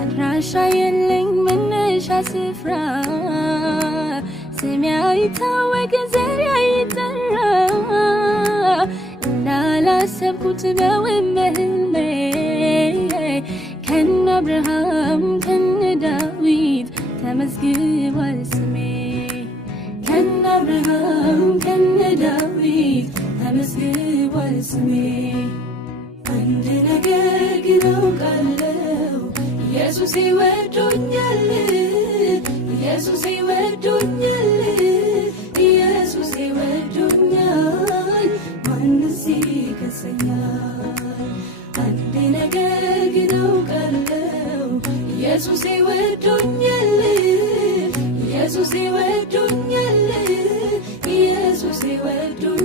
አድራሻ የለኝ መነሻ ስፍራ ስሜ አይታወቅ ዘሬ አይጠራ እንዳላሰብኩት ነው በህልሜ ከነ አብርሃም ከነ ዳዊት ተመዝግቧል ስሜ ከነ አብርሃም ከነ ዳዊት ተመዝግቧል ስሜ አንድ ነገር ግን አውቃለሁ ኢየሱስ ይወዶኛል ኢየሱስ ይወዶኛል ኢየሱስ ይወዶኛል ማንስ ይከሰኛል አንድ ነገር ግን አውቃለሁ ኢየሱስ ይወዶኛል ኢየሱስ ይወዶኛል ኢየሱስ ይወዶኛል